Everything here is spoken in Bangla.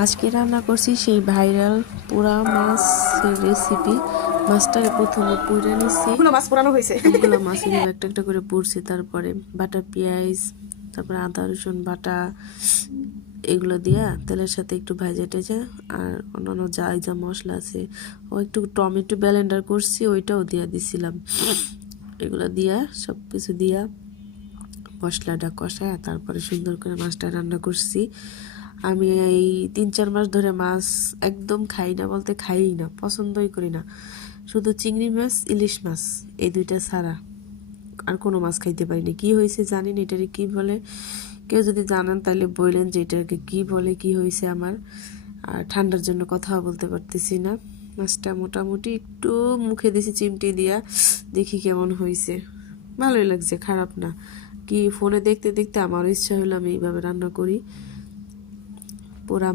আজকে রান্না করছি সেই ভাইরাল পোড়া মাছের রেসিপি। মাছটাকে প্রথমে পুড়ে নিচ্ছি, মাছ পোড়ানো হয়েছে। সবগুলো মাছ একটা একটা করে পুড়ছি। তারপরে বাটা পেঁয়াজ, তারপরে আদা রসুন বাটা, এগুলো দিয়া তেলের সাথে একটু ভাজা টেজে, আর অন্যান্য যা মশলা আছে, ও একটু টমেটো ব্লেন্ডার করছি, ওইটাও দিয়া দিছিলাম। এগুলো দিয়া সব কিছু দিয়া মশলাটা কষায় তারপরে সুন্দর করে মাছটা রান্না করছি। আমি এই 3-4 মাস ধরে মাছ একদম খাই না, বলতে খাই না, পছন্দই করি না। শুধু চিংড়ি মাছ, ইলিশ মাছ, এই দুইটা ছাড়া আর কোনো মাছ খাইতে পারি না। কি হয়েছে জানি না, এটারে কি বলে। কেউ যদি জানেন তাহলে বললেন যে এটাকে কি বলে, কি হয়েছে আমার। আর ঠান্ডার জন্য কথাও বলতে পারতেছি না। মাছটা মোটামুটি একটু মুখে দিয়েছি চিমটি দিয়া, দেখি কেমন হয়েছে। ভালোই লাগছে, খারাপ না। কি ফোনে দেখতে দেখতে আমারও ইচ্ছা হলো আমি এইভাবে রান্না করি পোড়া